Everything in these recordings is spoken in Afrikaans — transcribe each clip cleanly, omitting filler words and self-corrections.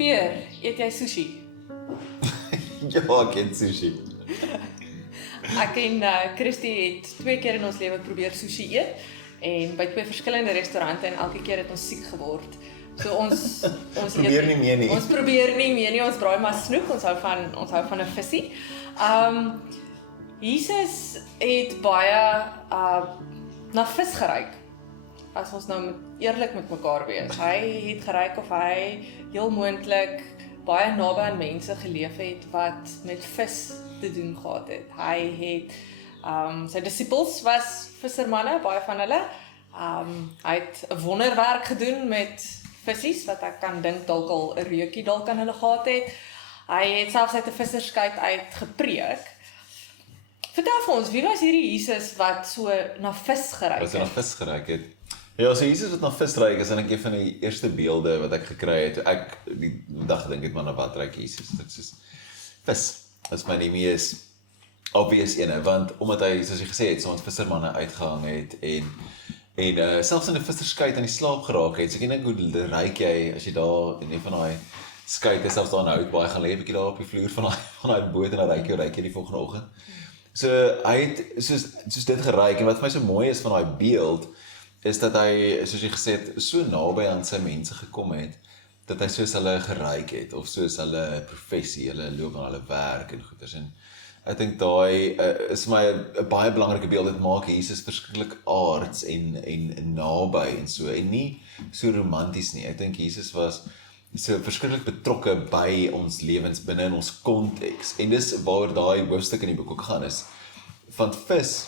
Peer, eet jy sushi? Ja, ek eet sushi. Ek en Christy het 2 keer in ons lewe probeer sushi eet en by 2 verskillende restaurante en elke keer het ons siek geword. So ons Probeer nie meer nie. Ons probeer nie meer nie, ons braai maar snoek, ons hou van 'n visie. Jesus het baie na vis geryk. As ons nou eerlik met mekaar wees. Hy het geryk of hy heel moontlik baie naby aan mense geleef het wat met vis te doen gehad het. Hy het sy disippels was vissermanne, baie van hulle. Hy het 'n wonderwerk gedoen met visies wat ek kan dink dalk al 'n reukie dalk aan hulle gehad het. Hy het selfs uit 'n visserskuit uit gepreek. Vertel vir ons, wie was hierdie Jesus wat so na vis geryk Wat hy het? na vis geryk het. Ja, so Jesus wat na vis ryk is, en ek een van die eerste beelde wat ek gekry het, toe ek die dag gedink het, maar na wat ryk Jesus? Dit is vis. Dit is my die mees obvious ene, want omdat hy, soos jy gesê het, soms vissermanne uitgehang het, en selfs in 'n visserskuit aan die slaap geraak het, so ek dink hoe ryk jy, as jy daar in een van daai skuite, selfs daar in 'n hout baie gaan lê, 'n bietjie daar op die vloer van daai boot, en dan ryk jy die volgende oggend. So hy het soos dit geryk, en wat vir my so mooi is van daai beeld, is dat hy, soos jy gesê het, so naby aan sy mense gekom het, dat hy soos hulle geryk het, of soos hulle professie, hulle loop aan hulle werk en goeders, en ek dink daai is my 'n baie belangrike beeld, dit maak Jesus verskriklik aards en naby en so, en nie so romanties nie. Ek dink Jesus was so verskriklik betrokke by ons lewens binne in ons konteks, en dis waar daai hoofstuk in die boek ook gaan is, want vis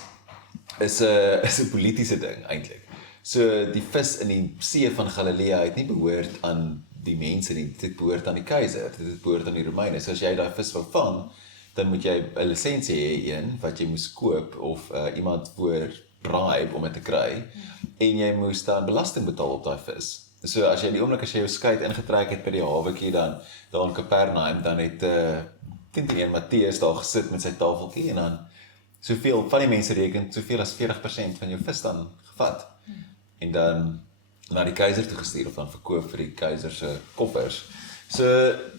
is 'n politiese ding eintlik. So die vis in die see van Galilea het nie behoort aan die mense nie, dit behoort aan die keiser, dit behoort aan die Romeine. So as jy daai vis wil vang, dan moet jy 'n lisensie hê, een wat jy moes koop of iemand voor bribe om dit te kry, en jy moes dan belasting betaal op daai vis. So as jy die oomblik as jy jou skuit ingetrek het by die hawetjie dan daar in Capernaum, dan het 10-1 Matteus daar gesit met sy tafeltjie, en dan soveel van die mense reken soveel as 40% van jou vis dan gevat, en dan na die keiser toe gestuur of dan verkoop vir die keiser se koffers. So,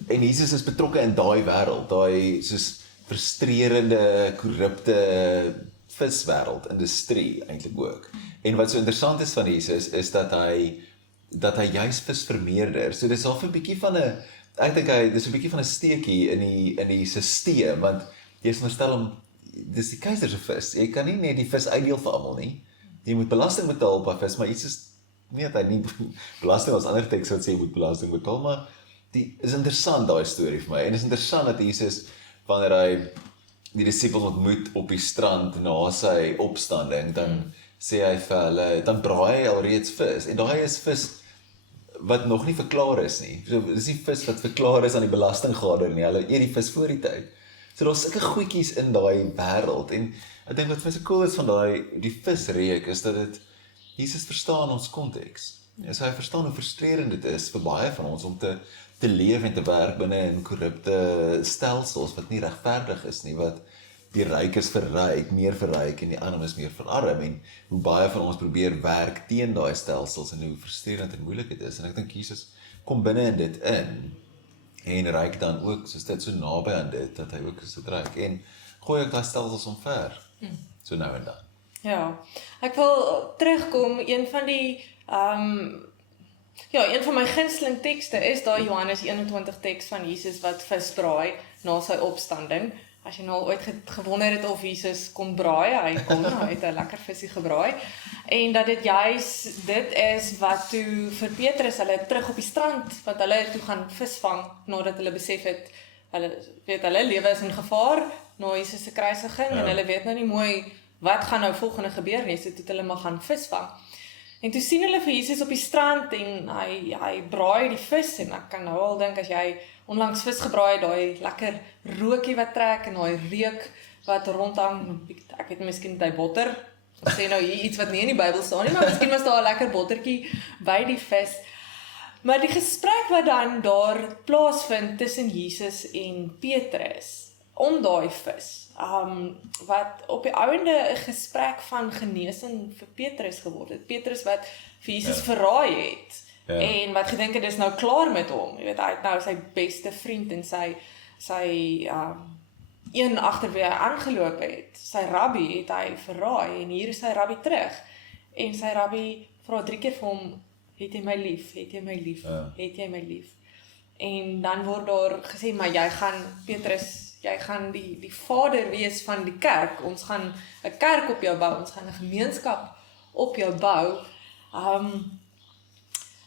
en Jesus is betrokke in daai wêreld, daai soos frustrerende, korrupte viswêreld, industrie eintlik ook. En wat so interessant is van Jesus is dat hy juis vis vermeerder. So dis half 'n bietjie van 'n, ek dink dis 'n bietjie van 'n steekie in die sisteem, want jy is veronderstel om, dis die keiser se vis. Jy kan nie net die vis uitdeel vir almal nie. Jy moet belasting betaal op daai vis, maar Jesus nie dat hy nie belasting, as ander teks wat sê jy moet belasting betaal, maar is interessant daai storie vir my. En is interessant dat Jesus, wanneer hy die disippels ontmoet op die strand na sy opstanding, dan sê hy vir hulle, dan braai hy alreeds vis, en daai is vis wat nog nie verklaar is nie. So dis nie vis wat verklaar is aan die belastinggader nie, hulle eet die vis voor die tyd. So daar's sulke goedjies in daai wêreld, en ek dink wat vir my so cool is van die visreek, is dat dit, Jesus verstaan ons konteks. So hy verstaan hoe frustrerend dit is vir baie van ons om te leef en te werk binne in korrupte stelsels wat nie regverdig is nie, wat die rykes verryk, meer verryk, en die armes meer verarm, en hoe baie van ons probeer werk teen daai stelsels, en hoe frustrerend en moeilik dit is, en ek dink Jesus kom binne in dit in, en ryk dan ook, soos dit so naby aan dit, dat hy ook so ryk, en gooi ook daai stelsels omver, so nou en dan. Ja, ek wil terugkom, een van my gunsteling tekste is daai Johannes 21 teks van Jesus wat vis braai na sy opstanding. As jy nou ooit gewonder het of Jesus kon braai, hy het 'n lekker visie gebraai. En dat dit is wat toe vir Petrus, hulle terug op die strand, wat hulle toe gaan visvang, nadat hulle besef het, hulle lewe is in gevaar, na Jesus se kruisiging, en hulle weet nou nie mooi, wat gaan nou volgende gebeur nie, so toe het hulle maar gaan visvang. En toe sien hulle vir Jesus op die strand, en hy braai die vis, en ek kan nou al dink, as jy onlangs vis gebraai, daai lekker rookie wat trek, en daai reuk wat rondhang, ek weet miskien by botter, ons sê nou hier iets wat nie in die Bybel staan nie, maar miskien was daar 'n lekker bottertjie by die vis. Maar die gesprek wat dan daar plaasvind tussen Jesus en Petrus, om daai vis, wat op die ouende 'n gesprek van genesing vir Petrus geword het. Petrus wat vir Jesus verraai het, Ja. En wat gedink het is nou klaar met hom. Jy weet, hy het nou sy beste vriend en sy een agter wie hy aangeloop het, sy rabbi het hy verraai en hier is sy rabbi terug. En sy rabbi vra 3 keer vir hom, het jy my lief, het jy my lief, het jy my lief. En dan word daar gesê, maar jy gaan, Petrus, jy gaan die vader wees van die kerk, ons gaan 'n kerk op jou bou, ons gaan 'n gemeenskap op jou bou.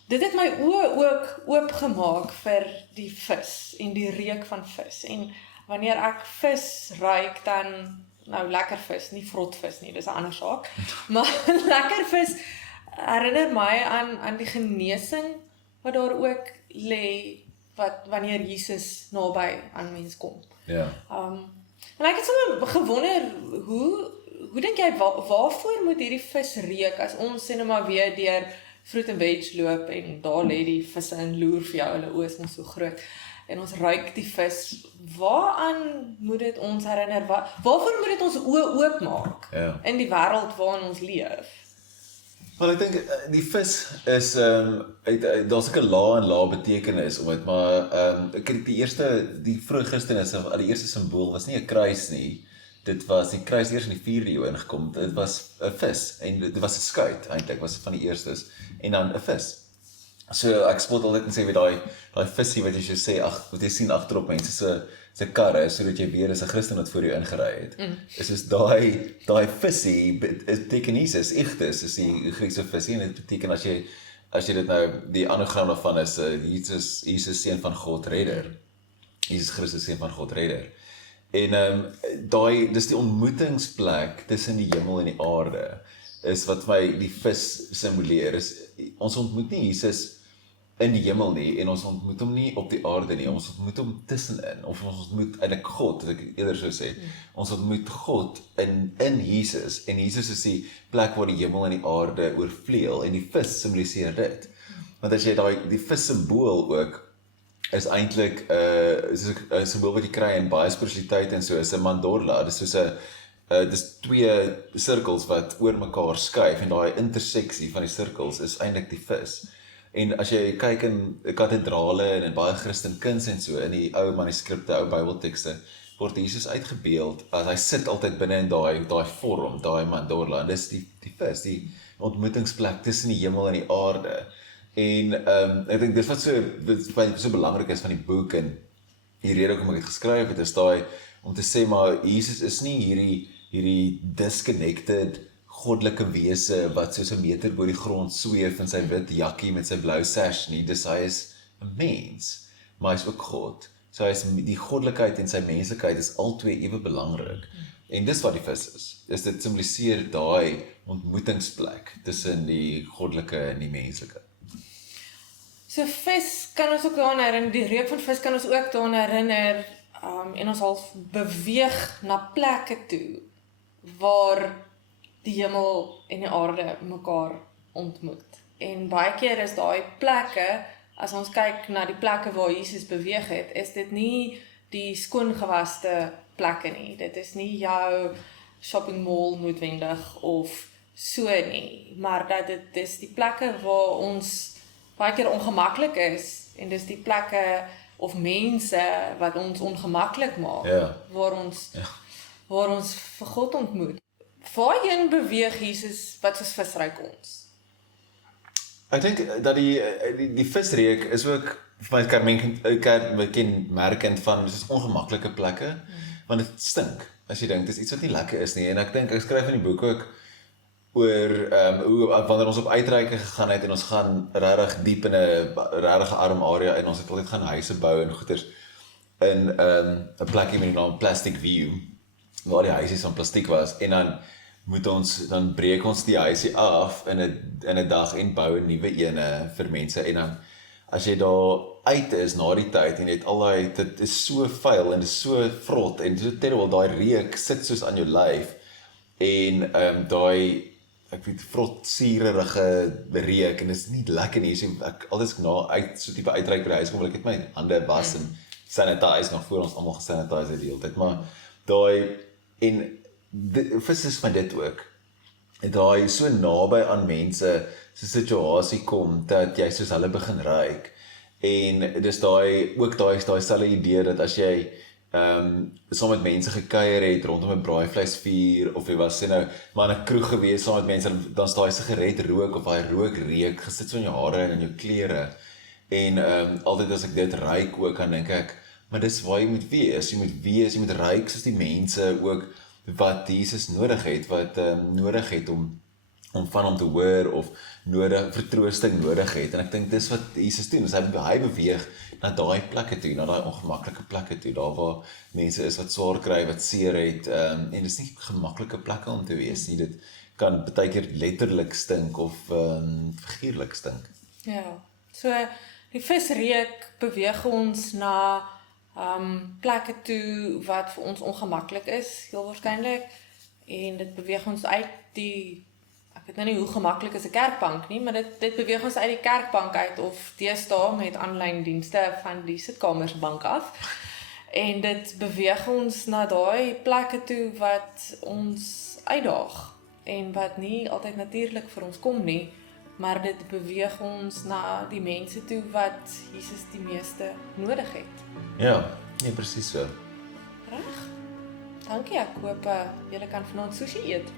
Dit het my oë ook oopgemaak vir die vis en die reuk van vis. En wanneer ek vis ruik, dan, nou lekker vis, nie vrotvis nie, dis 'n ander saak, maar lekker vis herinner my aan die genesing wat daar ook lê, wanneer Jesus naby aan mens kom. Ja. En ek het sommer gewonder, hoe dink jy, waarvoor moet hierdie vis reuk, as ons sê nou maar weer deur Fruit and Veg loop, en daar lê die visse in loer vir jou, hulle oë is nog so groot, en ons ruik die vis, waaraan moet dit ons herinner, waarvoor moet dit ons oë oopmaak, in die wêreld waarin ons leef? Wel, ek dink, die vis is, daar's ook 'n lae betekenis om dit, maar, kyk, die vroeë Christenis, die eerste simbool was nie 'n kruis nie, dit was die kruis eers in die 4de eeu ingekom, dit was 'n vis, en dit was 'n skuit, eintlik, was dit van die eerstes, en dan 'n vis. So, ek spot altyd en sê, daai visie wat jy sê, wat jy sien agterop mense se karre, sodat jy weet, is 'n Christen wat voor jou ingery het. Is soos daai visie, beteken Jesus, Ichthus, is die Griekse visie, en dit beteken, as jy dit nou, die anagram daarvan is, Jesus seun van God, redder. Jesus Christus seun van God, redder. En dis die ontmoetingsplek tussen die hemel en die aarde, is wat my die vis simboleer, ons ontmoet nie Jesus in die hemel nie, en ons ontmoet hom nie op die aarde nie, ons ontmoet hom tussenin, of ons ontmoet eintlik God, wat ek eerder sou sê, ons ontmoet God in Jesus, en Jesus is die plek waar die hemel en die aarde oorvleuel, en die vis symboliseer dit. Want as jy die vis symbool ook, is eintlik 'n simbool wat jy kry in baie spiritualiteit en so, is 'n mandorla, dis soos dis 2 sirkels wat oor mekaar skuif, en daai interseksie van die sirkels is eintlik die vis. En as jy kyk in kathedrale en in baie Christenkuns en so, in die ou manuskripte, ou Bybeltekste, word Jesus uitgebeeld, as hy sit altyd binne in daai vorm, daai mandorla, en dis die vis, die ontmoetingsplek tussen die hemel en die aarde. En ek dink dis wat so belangrik is van die boek, en die rede hoekom ek dit geskryf het, is daai, om te sê, maar Jesus is nie hierdie disconnected goddelike wese wat soos 'n meter bo die grond sweef in sy wit jakkie met sy blou sash nie, dis hy is 'n mens, maar hy is ook God. So hy is, die goddelikheid en sy menslikheid is albei ewe belangrik. En dis wat die vis is. Dit symboliseer daai ontmoetingsplek tussen die goddelike en die menslike. So vis kan ons ook daaraan herinner, die reuk van vis kan ons ook daaraan herinner, en ons half beweeg na plekke toe, waar die hemel en die aarde mekaar ontmoet. En baie keer is daai plekke, as ons kyk na die plekke waar Jesus beweeg het, is dit nie die skoongewaste plekke nie. Dit is nie jou shopping mall noodwendig of so nie, maar dat dit is die plekke waar ons baie keer ongemaklik is, en dis die plekke of mense wat ons ongemaklik maak, waar ons vir God ontmoet. Waarheen beweeg Jesus wat soos vis ruik ons? Ek dink dat die visreuk is ook vir my kenmerkend van soos ongemaklike plekke, want dit stink, as jy dink, dis iets wat nie lekker is nie, en ek dink, ek skryf in die boek ook oor hoe wanneer ons op uitreike gegaan het, en ons gaan regtig diep in 'n regtig arm area, en ons het altyd gaan huise bou en goeders in 'n plekkie met die naam Plastic View, waar die huisies van plastiek was, en dan breek ons die huisie af in 'n dag en bou 'n nuwe ene vir mense, en dan as jy daar uit is na die tyd, en jy het al dit is so vuil en dit is so vrot en so terrible, daai reuk sit soos aan jou lyf, en daai ek weet vrot suurerige reuk, en dit is nie lekker nie, so ek altyd na so tipe uitreik by die huis kom, wil ek net my hande was en sanitize, nog voor ons almal gesanitize die hele tyd, maar daai, en vis is van dit ook, daai so naby aan mense se situasie kom dat jy soos hulle begin ruik. En dis ook daai selfe idee dat as jy saam met mense gekuier het rondom 'n braaivleisvuur of jy was nou maar in 'n kroeg gewees saam met mense, dan's daai sigaret rook of daai rookreuk gesit so in jou hare en in jou klere. En altyd as ek dit ruik ook, dan dink ek, maar dis waar jy moet wees. Jy moet ruik soos die mense ook wat Jesus nodig het, wat nodig het om van hom te hoor of vertroosting nodig het. En ek dink dis wat Jesus doen. Hy beweeg na daai plekke toe, na daai ongemaklike plekke toe, daar waar mense is wat swaar kry, wat seer het, en dis nie gemaklike plekke om te wees nie. Dit kan baie keer letterlik stink of figuurlik stink. Ja, so die visreuk beweeg ons na plekke toe wat vir ons ongemaklik is, heel waarskynlik, en dit beweeg ons uit ek weet nou nie hoe gemaklik is 'n kerkbank nie, maar dit beweeg ons uit die kerkbank uit of deesdae met aanlyn dienste van die sitkamersbank af. En dit beweeg ons na daai plekke toe wat ons uitdaag en wat nie altyd natuurlik vir ons kom nie, maar dit beweeg ons na die mense toe wat Jesus die meeste nodig het. Ja, presies so. Reg? Dankie, ek hoop julle kan vanaand sushi eet.